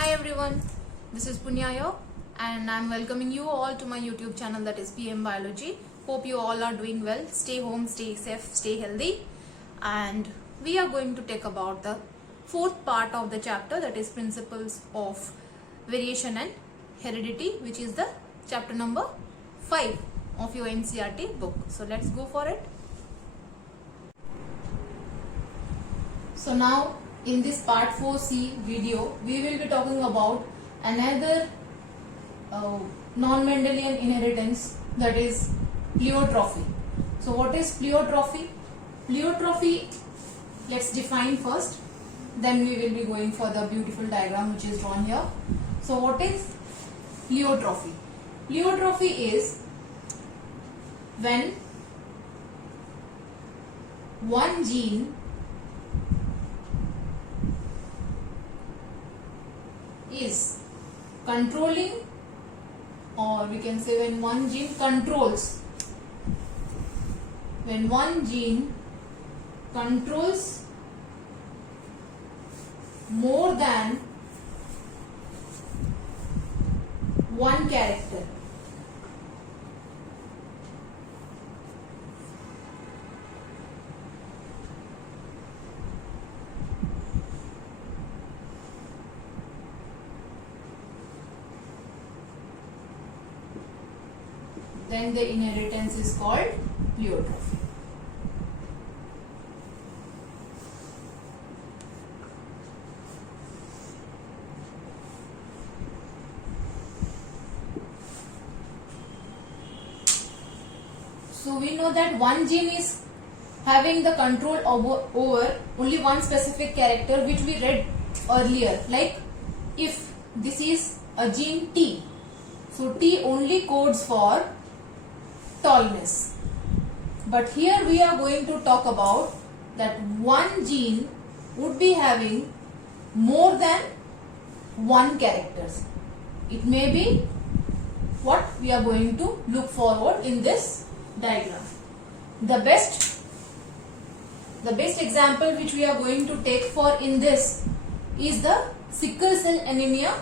Hi everyone, this is Punya here and I'm welcoming you all to my YouTube channel, that is PM Biology. Hope you all are doing well. Stay home, stay safe, stay healthy. And we are going to take about the fourth part of the chapter, that is Principles of Variation and Heredity, which is the chapter number 5 of your NCERT book. So let's go for it. So now in this part 4C video, we will be talking about another non-Mendelian inheritance, that is pleiotropy. So what is pleiotropy? Pleiotropy, let's define first, then we will be going for the beautiful diagram which is drawn here. So what is pleiotropy? Pleiotropy is when one gene is controlling, or we can say when one gene controls more than one character. Then the inheritance is called pleiotropy. So we know that one gene is having the control over only one specific character, which we read earlier. Like if this is a gene T, so T only codes for tallness. But here we are going to talk about that one gene would be having more than one characters. It may be what we are going to look forward in this diagram. The best example which we are going to take for in this is the sickle cell anemia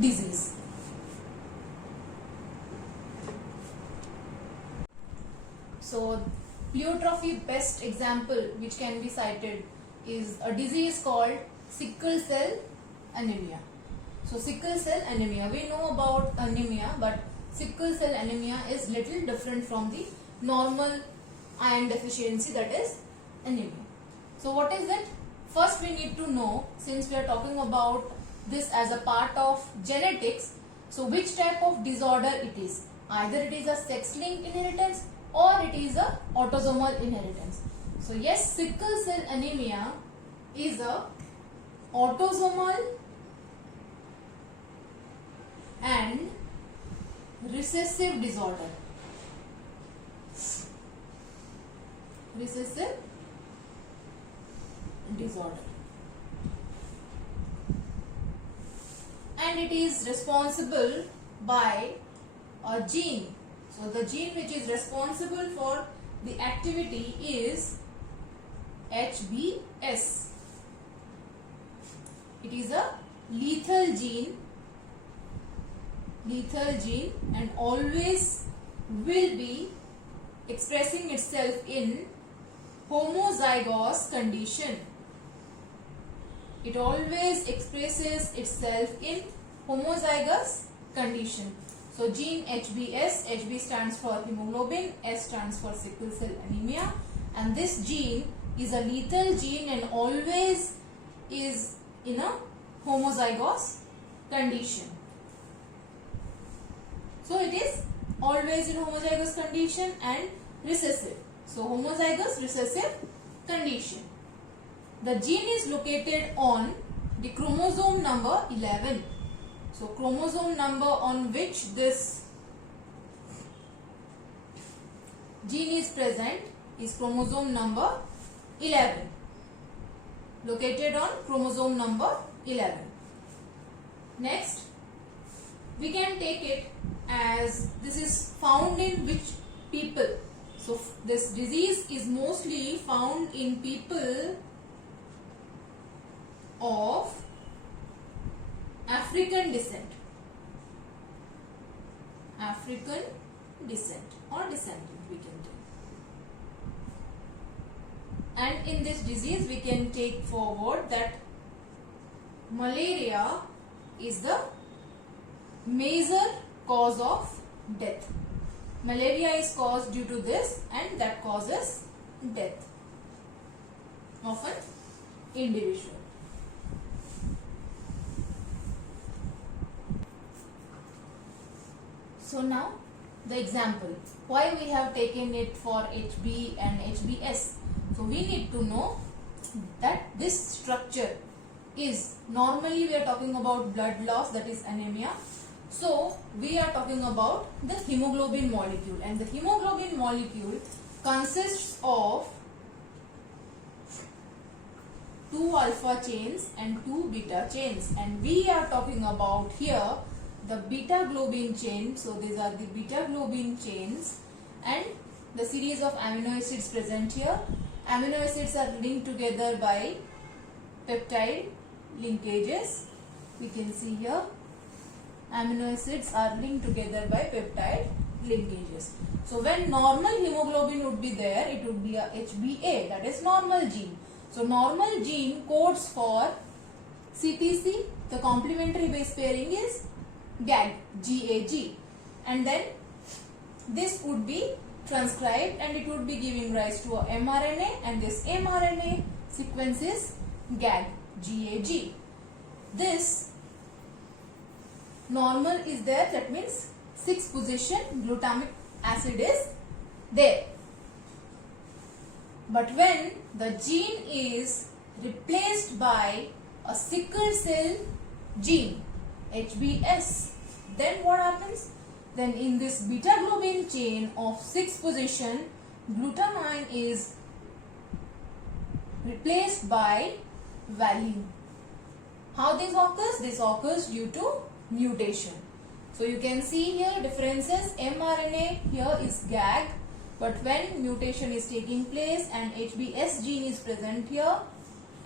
disease. So pleiotropy best example which can be cited is a disease called sickle cell anemia. So sickle cell anemia, we know about anemia, but sickle cell anemia is little different from the normal iron deficiency, that is anemia. So what is it? First we need to know, since we are talking about this as a part of genetics, so which type of disorder it is. Either it is a sex-linked inheritance or it is a autosomal inheritance. So yes, sickle cell anemia is a autosomal and recessive disorder. And it is responsible by a gene. So the gene which is responsible for the activity is HBS. It is a lethal gene and always will be expressing itself in homozygous condition. It always expresses itself in homozygous condition. So gene HBS, HB stands for hemoglobin, S stands for sickle cell anemia, and this gene is a lethal gene and always is in a homozygous condition. So it is always in homozygous condition and recessive. So homozygous recessive condition. The gene is located on the chromosome number 11. So chromosome number on which this gene is present is chromosome number 11. Located on chromosome number 11. Next, we can take it as this is found in which people. So this disease is mostly found in people of African descent. African descent or descendant we can take. And in this disease we can take forward that malaria is the major cause of death. Malaria is caused due to this and that causes death of an individual. So now the example, why we have taken it for HB and HBS. So we need to know that this structure is, normally we are talking about blood loss, that is anemia. So we are talking about the hemoglobin molecule, and the hemoglobin molecule consists of 2 alpha chains and 2 beta chains, and we are talking about here the beta globin chain. So these are the beta globin chains and the series of amino acids present here. Amino acids are linked together by peptide linkages. We can see here amino acids are linked together by peptide linkages. So when normal hemoglobin would be there, it would be a HbA, that is normal gene. So normal gene codes for CTC, the complementary base pairing is GAG, GAG, and then this would be transcribed and it would be giving rise to a mRNA, and this mRNA sequence is GAG, GAG. This normal is there, that means 6th position glutamic acid is there. But when the gene is replaced by a sickle cell gene, HBS, then what happens? Then in this beta globin chain of 6th position, glutamine is replaced by valine. How this occurs? This occurs due to mutation. So you can see here differences. mRNA here is GAG, but when mutation is taking place and HBS gene is present here,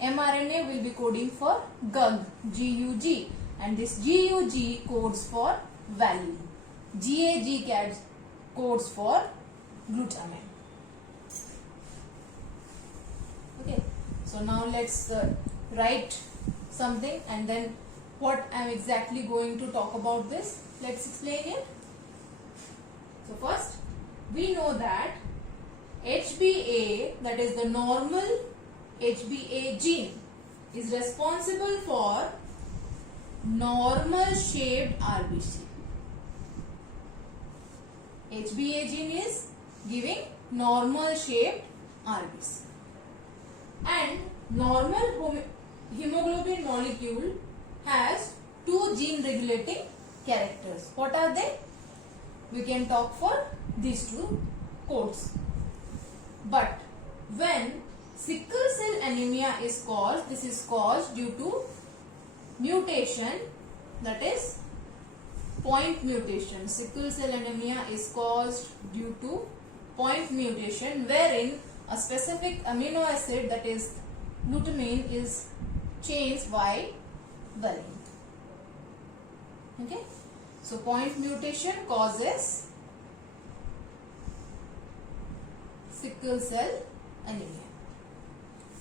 mRNA will be coding for GUG, GUG, and this GUG codes for valine. GAG codes for glutamine. Okay, so now let's write something, and then what I am exactly going to talk about this, let's explain it. So first we know that HbA, that is the normal HbA gene, is responsible for normal shaped RBC. HbA gene is giving normal shaped RBC, and normal hemoglobin molecule has 2 gene regulating characters. What are they? We can talk for these 2 codes. But when sickle cell anemia is caused, this is caused due to mutation, that is point mutation. Sickle cell anemia is caused due to point mutation, wherein a specific amino acid, that is glutamine, is changed by valine. Okay, so point mutation causes sickle cell anemia.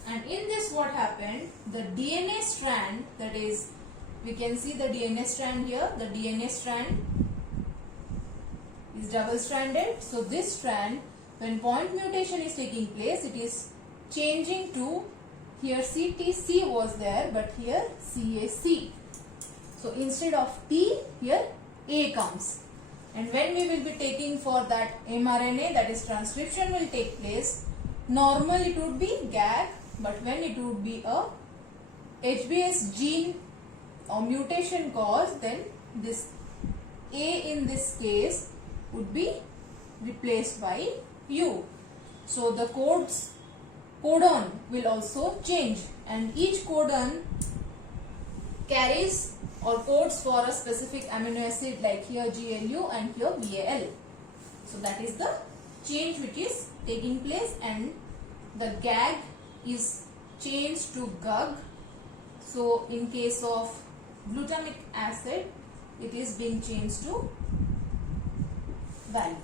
And in this, what happened, the DNA strand, that is, we can see the DNA strand here, the DNA strand is double stranded. So this strand, when point mutation is taking place, it is changing to, here CTC was there, but here CAC. So instead of T, here A comes. And when we will be taking for that mRNA, that is transcription will take place, normal it would be GAG, but when it would be a HBS gene or mutation caused, then this A in this case would be replaced by U. So the codon will also change, and each codon carries or codes for a specific amino acid, like here GLU and here VAL. So that is the change which is taking place, and the GAG is changed to GUG. So in case of glutamic acid, it is being changed to valine.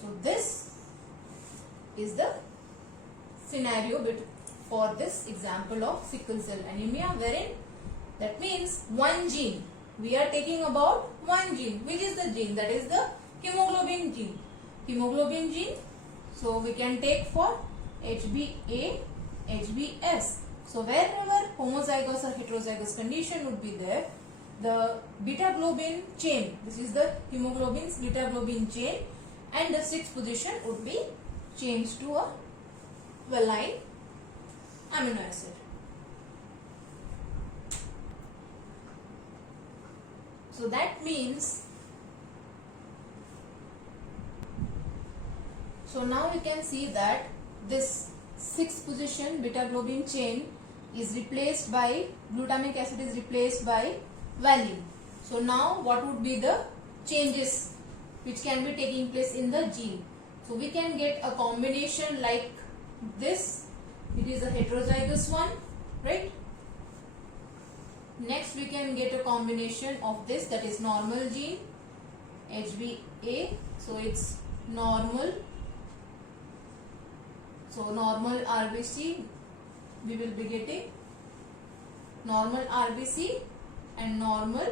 So this is the scenario for this example of sickle cell anemia, wherein that means one gene. We are taking about one gene. Which is the gene? That is the hemoglobin gene. Hemoglobin gene. So we can take for HbA, HbS. So wherever homozygous or heterozygous condition would be there, the beta globin chain, this is the hemoglobin's beta globin chain, and the 6th position would be changed to a valine amino acid. So that means, so now we can see that this 6th position beta globin chain is replaced by, glutamic acid is replaced by valine. So now what would be the changes which can be taking place in the gene? So we can get a combination like this. It is a heterozygous one, right? Next we can get a combination of this, that is normal gene, HbA. So it's normal. So normal RBC, we will be getting normal RBC and normal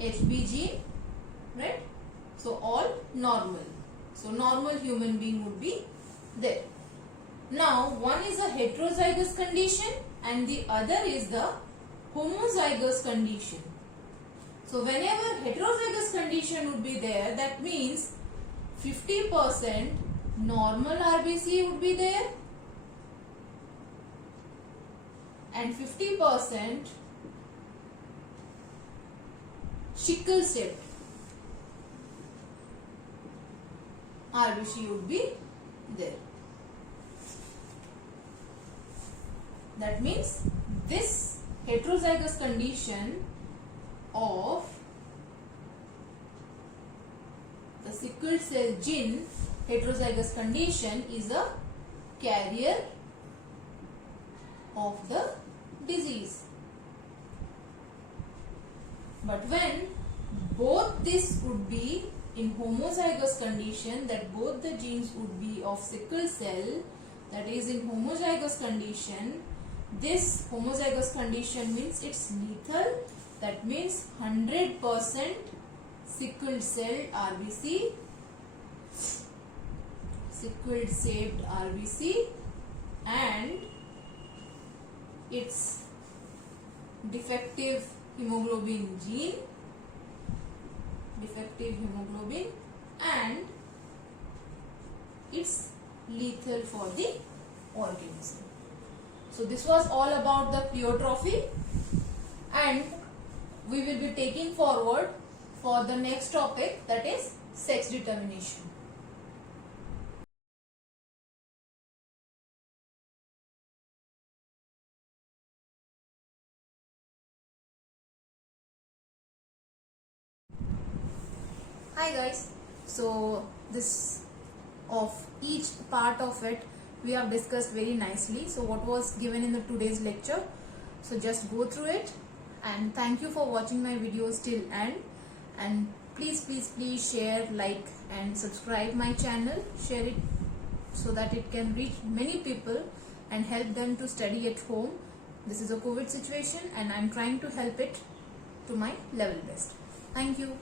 HB gene, right? So all normal. So normal human being would be there. Now one is a heterozygous condition and the other is the homozygous condition. So whenever heterozygous condition would be there, that means 50% normal RBC would be there and 50% sickle cell RBC would be there. That means this heterozygous condition of the sickle cell gene, heterozygous condition, is a carrier of the disease. But when both this would be in homozygous condition, that both the genes would be of sickle cell, that is in homozygous condition, this homozygous condition means it's lethal. That means 100% sickle cell RBC, sickle shaped RBC, and its defective hemoglobin gene, defective hemoglobin, and it's lethal for the organism. So this was all about the pleiotrophy, and we will be taking forward for the next topic, that is sex determination. Hi guys, so this of each part of it we have discussed very nicely. So what was given in the today's lecture, so just go through it, and thank you for watching my videos till end, and please share, like and subscribe my channel, share it so that it can reach many people and help them to study at home. This is a COVID situation and I am trying to help it to my level best. Thank you.